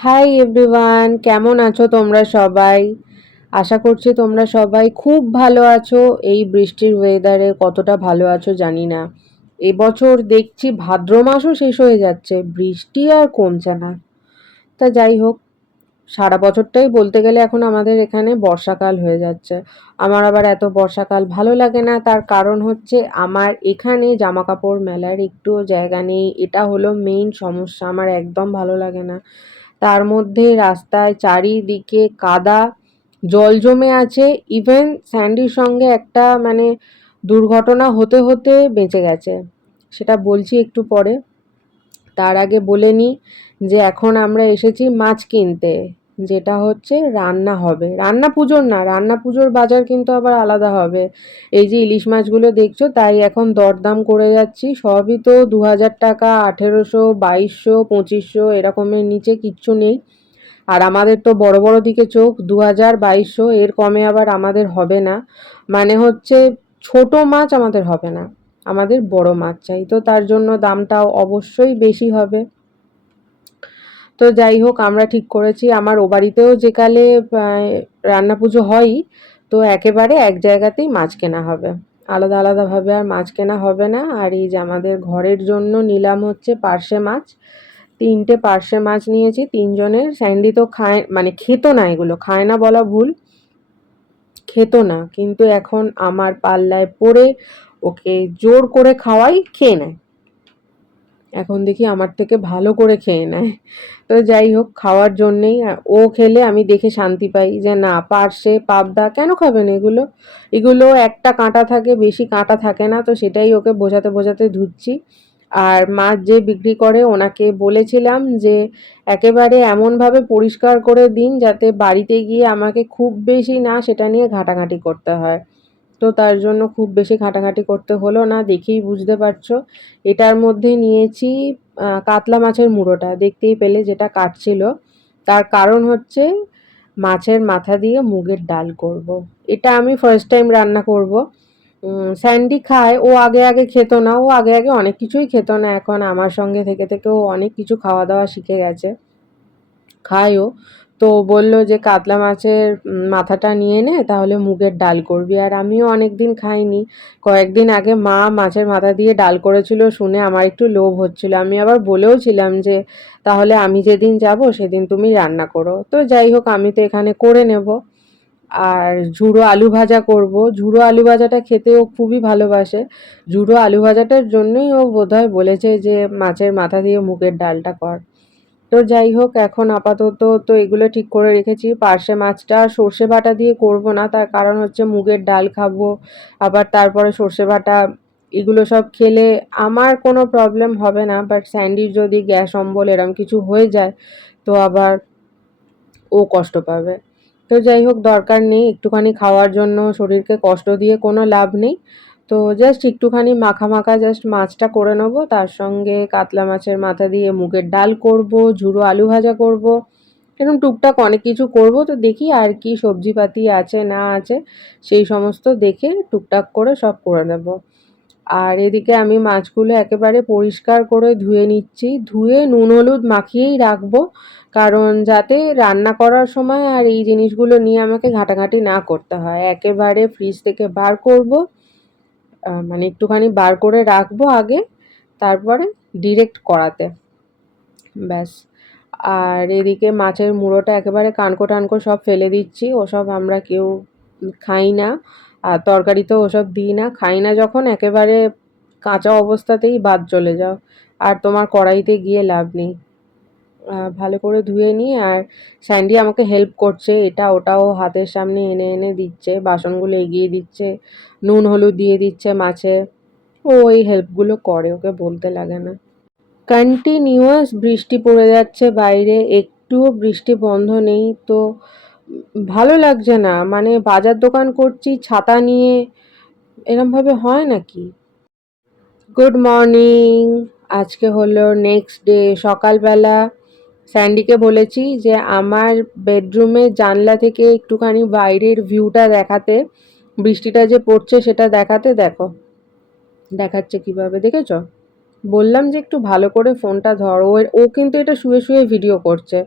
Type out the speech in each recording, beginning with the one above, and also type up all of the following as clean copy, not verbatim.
Hi everyone, কেমন আছো তোমরা সবাই? আশা করছি তোমরা সবাই খুব ভালো আছো। এই বৃষ্টির ওয়েদারে কতটা ভালো আছো জানি না। এবছর দেখছি ভাদ্র মাসও শেষ হয়ে যাচ্ছে, বৃষ্টি আর কমছে না। তা যাই হোক, সারা বছরটাই বলতে গেলে এখন আমাদের এখানে বর্ষাকাল হয়ে যাচ্ছে। আমার আবার এত বর্ষাকাল ভালো লাগে না, তার কারণ হচ্ছে আমার এখানে জামা কাপড় মেলার একটুও জায়গা নেই। এটা হলো মেইন সমস্যা, আমার একদম ভালো লাগে না। তার মধ্যে রাস্তায় চারিদিকে কাদা, জল জমে আছে। ইভেন স্যান্ডির সঙ্গে একটা দুর্ঘটনা হতে হতে বেঁচে গেছে, সেটা বলছি একটু পরে। তার আগে বলে নিই যে এখন আমরা এসেছি মাছ কিনতে, যেটা হচ্ছে রান্না হবে। রান্না পুজোর না, রান্না পুজোর বাজার কিন্তু আবার আলাদা হবে। এই যে ইলিশ মাছগুলো দেখছো, তাই এখন দরদাম করে যাচ্ছি। সবই তো 2000 টাকা, 1800, 2200, 2500 এরকমের নিচে কিচ্ছু নেই। আর আমাদের তো বড় বড় দিকে চোখ, 2000, 2200 এর কমে আবার আমাদের হবে না। মানে হচ্ছে ছোট মাছ আমাদের হবে না, আমাদের বড় মাছ চাই, তো তার জন্য দামটাও অবশ্যই বেশি হবে। তো যাই হোক, আমরা ঠিক করেছি আমার ও বাড়িতেও যেকালে রান্না পুজো হয়ই, তো একেবারে এক জায়গাতেই মাছ কেনা হবে। আলাদা আলাদাভাবে আর মাছ কেনা হবে না। আর এই যে আমাদের ঘরের জন্য নিলাম হচ্ছে পার্শে মাছ। 3টে পার্শে মাছ নিয়েছি তিনজনের। স্যান্ডি তো খায়, মানে খেত না, এগুলো খায় না বলা ভুল, খেত না, কিন্তু এখন আমার পাল্লায় পড়ে ওকে জোর করে খাওয়াই, খেয়ে নেয়। এখন দেখি আমার থেকে ভালো করে খেয়ে নেয়। তো যাই হোক, খাওয়ার জন্যেই ও খেলে আমি দেখে শান্তি পাই যে না, পার্শে পাবদা কেন খাবেন এগুলো। এগুলো একটা কাঁটা থাকে, বেশি কাঁটা থাকে না, তো সেটাই ওকে বোঝাতে বোঝাতে ধুচ্ছি। আর মাছ যে বিক্রি করে ওনাকে বলেছিলাম যে একেবারে এমনভাবে পরিষ্কার করে দিন যাতে বাড়িতে গিয়ে আমাকে খুব বেশি না সেটা নিয়ে ঘাটাঘাটি করতে হয়। তো তার জন্য খুব বেশি ঘাটাঘাটি করতে হলো না, দেখেই বুঝতে পারছো। এটার মধ্যে নিয়েছি কাতলা মাছের মুড়োটা, দেখতেই পেলে যেটা কাটছিল। তার কারণ হচ্ছে মাছের মাথা দিয়ে মুগের ডাল করব। এটা আমি ফার্স্ট টাইম রান্না করব। স্যান্ডি খায়, ও আগে আগে খেত না, ও আগে আগে অনেক কিছুই খেত না, এখন আমার সঙ্গে থেকে থেকে ও অনেক কিছু খাওয়া দাওয়া শিখে গেছে, খায়ও। তো বলল যে কাতলা মাছের মাথাটা নিয়ে নে, তাহলে মুগের ডাল করবি। আর আমিও অনেক দিন খাইনি। কয়েকদিন আগে মা মাছের মাথা দিয়ে ডাল করেছিল, শুনে আমার একটু লোভ হচ্ছিল। আমি আবার বলেও ছিলাম যে তাহলে আমি যেদিন যাব সেদিন তুমি রান্না করো। তো যাই হোক, আমি তো এখানে করে নেব। আর ঝুড়ো আলু ভাজা করব। ঝুড়ো আলু ভাজাটা খেতে ও খুবই ভালোবাসে। ঝুড়ো আলু ভাজাটার জন্যই ও বোধহয় বলেছে যে মাছের মাথা দিয়ে মুগের ডালটা কর। তো যাই হোক, এখন আপাতত তো এগুলো ঠিক করে রেখেছি। পার্শে মাছটা সর্ষে বাটা দিয়ে করব না, তার কারণ হচ্ছে মুগের ডাল খাবো, আবার তারপরে সর্ষে বাটা, এগুলো সব খেলে আমার কোনো প্রবলেম হবে না, বাট স্যান্ডির যদি গ্যাস অম্বল এরম কিছু হয়ে যায় তো আবার ও কষ্ট পাবে। তো যাই হোক, দরকার নেই, একটুখানি খাওয়ার জন্য শরীরকে কষ্ট দিয়ে কোনো লাভ নেই। তো জাস্ট একটুখানি মাখা মাখা জাস্ট মাছটা করে নেবো, তার সঙ্গে কাতলা মাছের মাথা দিয়ে মুগের ডাল করব, ঝুড়ো আলু ভাজা করব, এরকম টুকটাক অনেক কিছু করব। তো দেখি আর কি সবজিপাতি আছে না আছে, সেই সমস্ত দেখে টুকটাক করে সব করে নেব। আর এদিকে আমি মাছগুলো একেবারে পরিষ্কার করে ধুয়ে নিচ্ছি, ধুয়ে নুন হলুদ মাখিয়েই রাখবো, কারণ যাতে রান্না করার সময় আর এই জিনিসগুলো নিয়ে আমাকে ঘাটাঘাটি না করতে হয়। একেবারে ফ্রিজ থেকে বার করব, মানে একটুখানি বার করে রাখবো আগে, তারপরে ডিরেক্ট কড়াতে, ব্যাস। আর এদিকে মাছের মুড়োটা একেবারে কানকো টানকো সব ফেলে দিচ্ছি, ওসব আমরা কেউ খাই না। আর তরকারিতেও ওসব দিই না, খাই না যখন একেবারে কাঁচা অবস্থাতেই বাদ চলে যাও, আর তোমার কড়াইতে গিয়ে লাভ নেই। ভালো করে ধুয়ে নিই। আর স্যান্ডি আমাকে হেল্প করছে, এটা ওটাও হাতের সামনে এনে এনে দিচ্ছে, বাসনগুলো এগিয়ে দিচ্ছে, নুন হলুদ দিয়ে দিচ্ছে মাছে। ও এই হেল্পগুলো করে, ওকে বলতে লাগে না। কন্টিনিউয়াস বৃষ্টি পড়ে যাচ্ছে বাইরে, একটুও বৃষ্টি বন্ধ নেই। তো ভালো লাগছে না, মানে বাজার দোকান করছি ছাতা নিয়ে, এরমভাবে হয় নাকি? Good morning. আজকে হলো নেক্সট ডে, সকালবেলা স্যান্ডিকে বলেছি যে আমার বেডরুমের জানলা থেকে একটুখানি বাইরের ভিউটা দেখাতে, বৃষ্টিটা যে পড়ছে সেটা দেখাতে। দেখো দেখাচ্ছে কিভাবে, দেখেছো? বললাম যে একটু ভালো করে ফোনটা ধর, ও ও কিন্তু এটা শুয়ে শুয়ে ভিডিও করছে।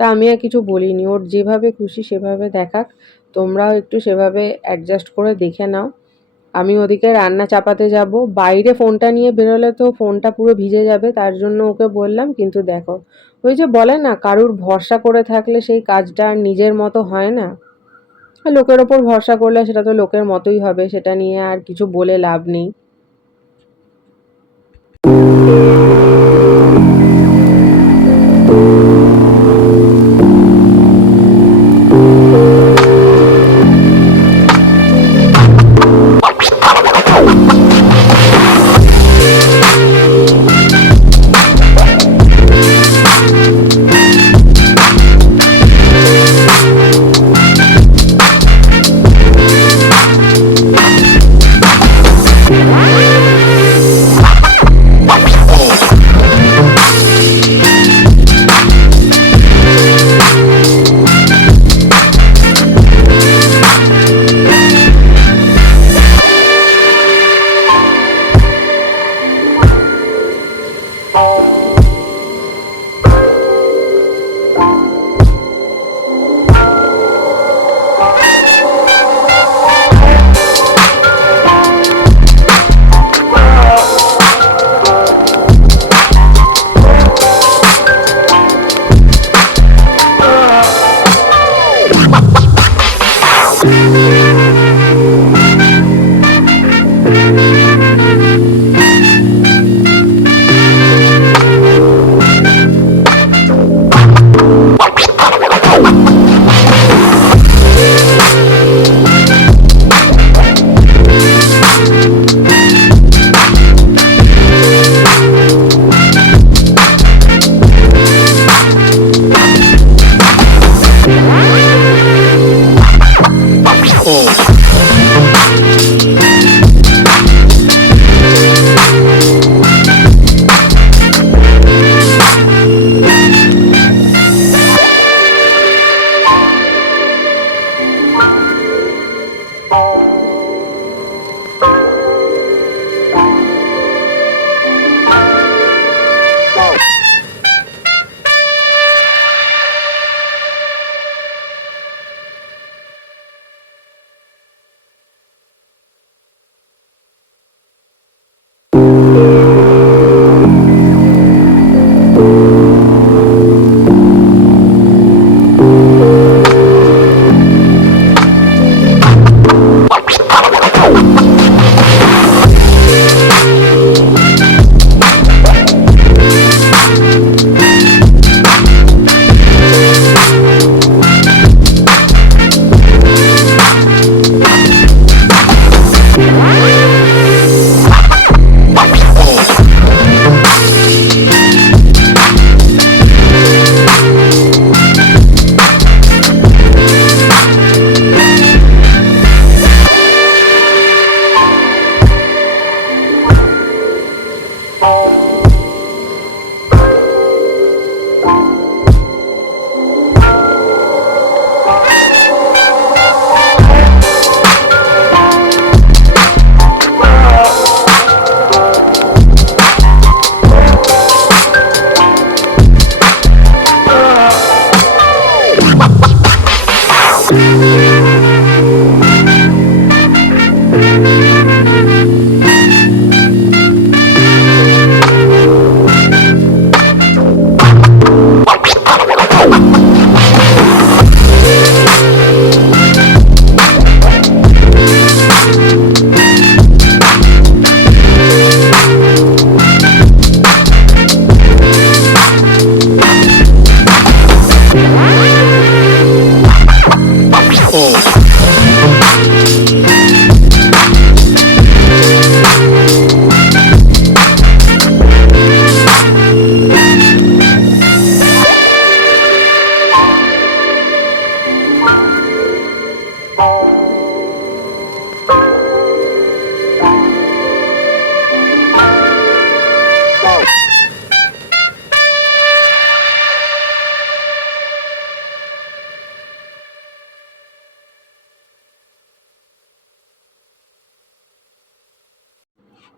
তা আমি আর কিছু বলিনি, ওর যেভাবে খুশি সেভাবে দেখাক, তোমরাও একটু সেভাবে অ্যাডজাস্ট করে দেখে নাও। আমি ওদিকে রান্না চাপাতে যাব, বাইরে ফোনটা নিয়ে বেরোলে তো ফোনটা পুরো ভিজে যাবে, তার জন্য ওকে বললাম। কিন্তু দেখো, ওই যে বলে না, কারুর ভরসা করে থাকলে সেই কাজটা আর নিজের মতো হয় না। আর লোকের ওপর ভরসা করলে সেটা তো লোকের মতোই হবে, সেটা নিয়ে আর কিছু বলে লাভ নেই।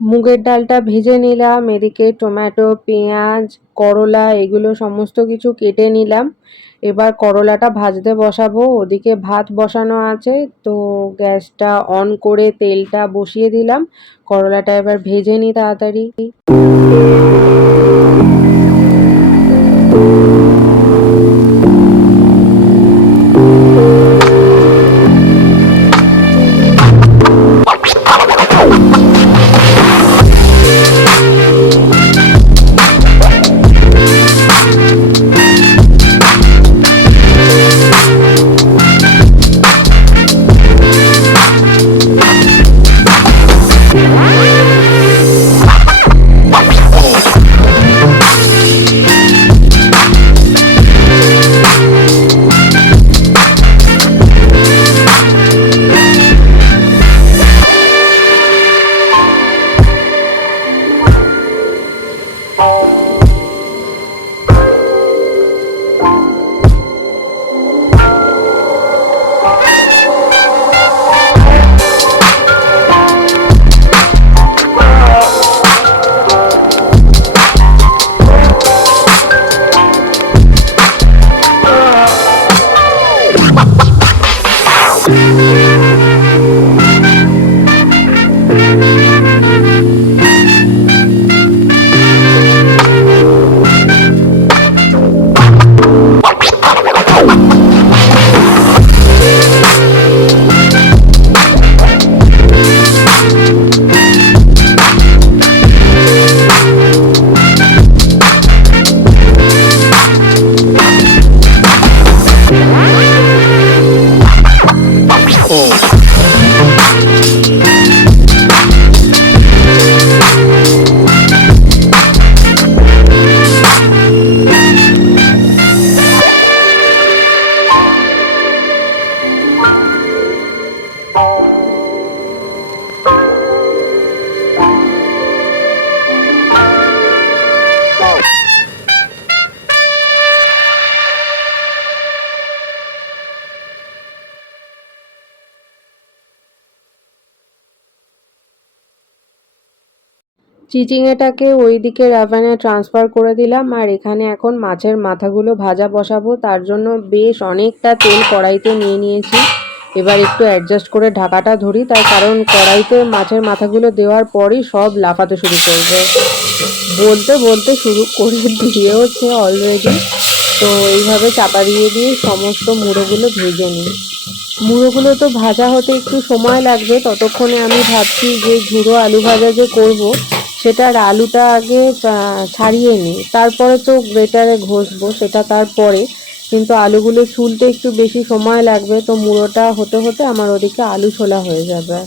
মুগের ডালটা ভেজে নিলাম, এদিকে টমেটো, পেঁয়াজ, করলা এগুলো সমস্ত কিছু কেটে নিলাম। এবার করলাটা ভাজতে বসাবো, ওদিকে ভাত বসানো আছে। তো গ্যাসটা অন করে তেলটা বসিয়ে দিলাম, করলাটা এবার ভেজে নিই তাড়াতাড়ি। চিচিঙেটাকে ওইদিকে ওভেনে ট্রান্সফার করে দিলাম, আর এখানে এখন মাছের মাথাগুলো ভাজা বসাবো। তার জন্য বেশ অনেকটা তেল কড়াইতে নিয়ে নিয়েছি। এবার একটু অ্যাডজাস্ট করে ঢাকাটা ধরি, তার কারণ কড়াইতে মাছের মাথাগুলো দেওয়ার পরই সব লাফাতে শুরু করবে। বলতে বলতে শুরু করে দিয়েওছে অলরেডি। তো এইভাবে চাপা দিয়ে দিয়ে সমস্ত মুড়োগুলো ভেজে নিই। মুড়োগুলো তো ভাজা হতে একটু সময় লাগবে, ততক্ষণে আমি ভাবছি যে ঝুড়ো আলু ভাজা যে করব, সেটার আলুটা আগে ছাড়িয়ে নিই, তারপরে তো গ্রেটারে ঘষবো, সেটা তারপরে। কিন্তু আলুগুলো ছুলতে একটু বেশি সময় লাগবে, তো মুড়োটা হতে হতে আমার ওদিকে আলু ছোলা হয়ে যাবে।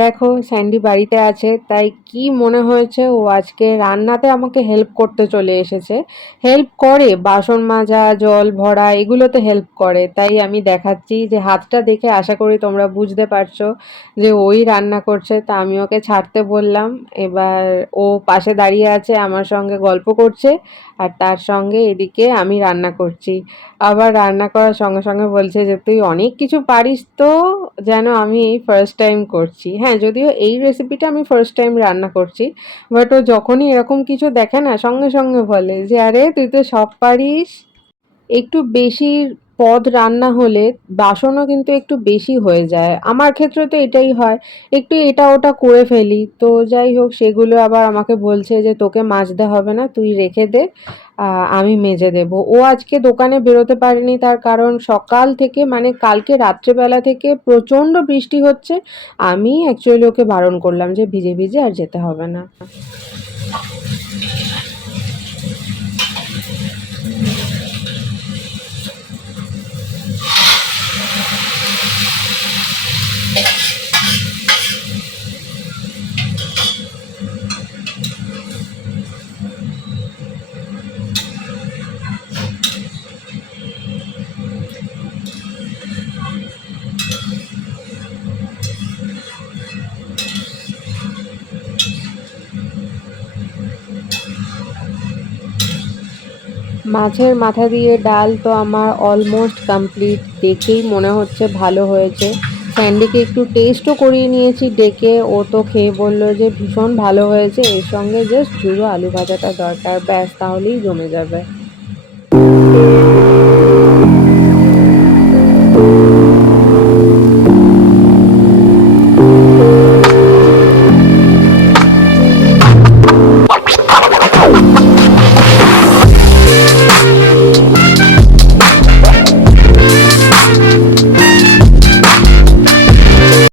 দেখো স্যান্ডি বাড়িতে আছে, তাই কি মনে হয়েছে ও আজকে রান্নাতে আমাকে হেল্প করতে চলে এসেছে। হেল্প করে, বাসন মাজা, জল ভরা এগুলোতে হেল্প করে। তাই আমি দেখাচ্ছি যে হাতটা দেখে আশা করি তোমরা বুঝতে পারছো যে ওই রান্না করছে। তা আমি ওকে ছাড়তে বললাম। এবার ও পাশে দাঁড়িয়ে আছে, আমার সঙ্গে গল্প করছে, আর তার সঙ্গে এদিকে আমি রান্না করছি। আবার রান্না করার সঙ্গে সঙ্গে বলছে যে তুই অনেক কিছু পারিস তো, যেন আমি এই ফার্স্ট টাইম করছি। হ্যাঁ, যদিও এই রেসিপিটা আমি ফার্স্ট টাইম রান্না করছি, বাট ও যখনই এরকম কিছু দেখে না সঙ্গে সঙ্গে বলে যে আরে তুই তো সব পারিস। একটু বেশি পদ রান্না হলে বাসনও কিন্তু একটু বেশি হয়ে যায়। আমার ক্ষেত্রে তো এটাই হয়, একটু এটা ওটা করে ফেলি। তো যাই হোক, সেগুলো আবার আমাকে বলছে যে তোকে মাজতে হবে না, তুই রেখে দে, আমি মেজে দেবো। ও আজকে দোকানে বেরোতে পারেনি, তার কারণ সকাল থেকে মানে কালকে রাত্রেবেলা থেকে প্রচণ্ড বৃষ্টি হচ্ছে। আমি অ্যাকচুয়ালি ওকে বারণ করলাম যে ভিজে ভিজে আর যেতে হবে না। মাছের মাথা দিয়ে ডাল তো আমার অলমোস্ট কমপ্লিট, দেখেই মনে হচ্ছে ভালো হয়েছে। স্যান্ডিকে একটু টেস্টও করিয়ে নিয়েছি ডেকে, ও তো খেয়ে বললো যে ভীষণ ভালো হয়েছে, এর সঙ্গে জাস্ট ঝুরো আলু ভাজাটা দরকার, ব্যাস তাহলেই জমে যাবে।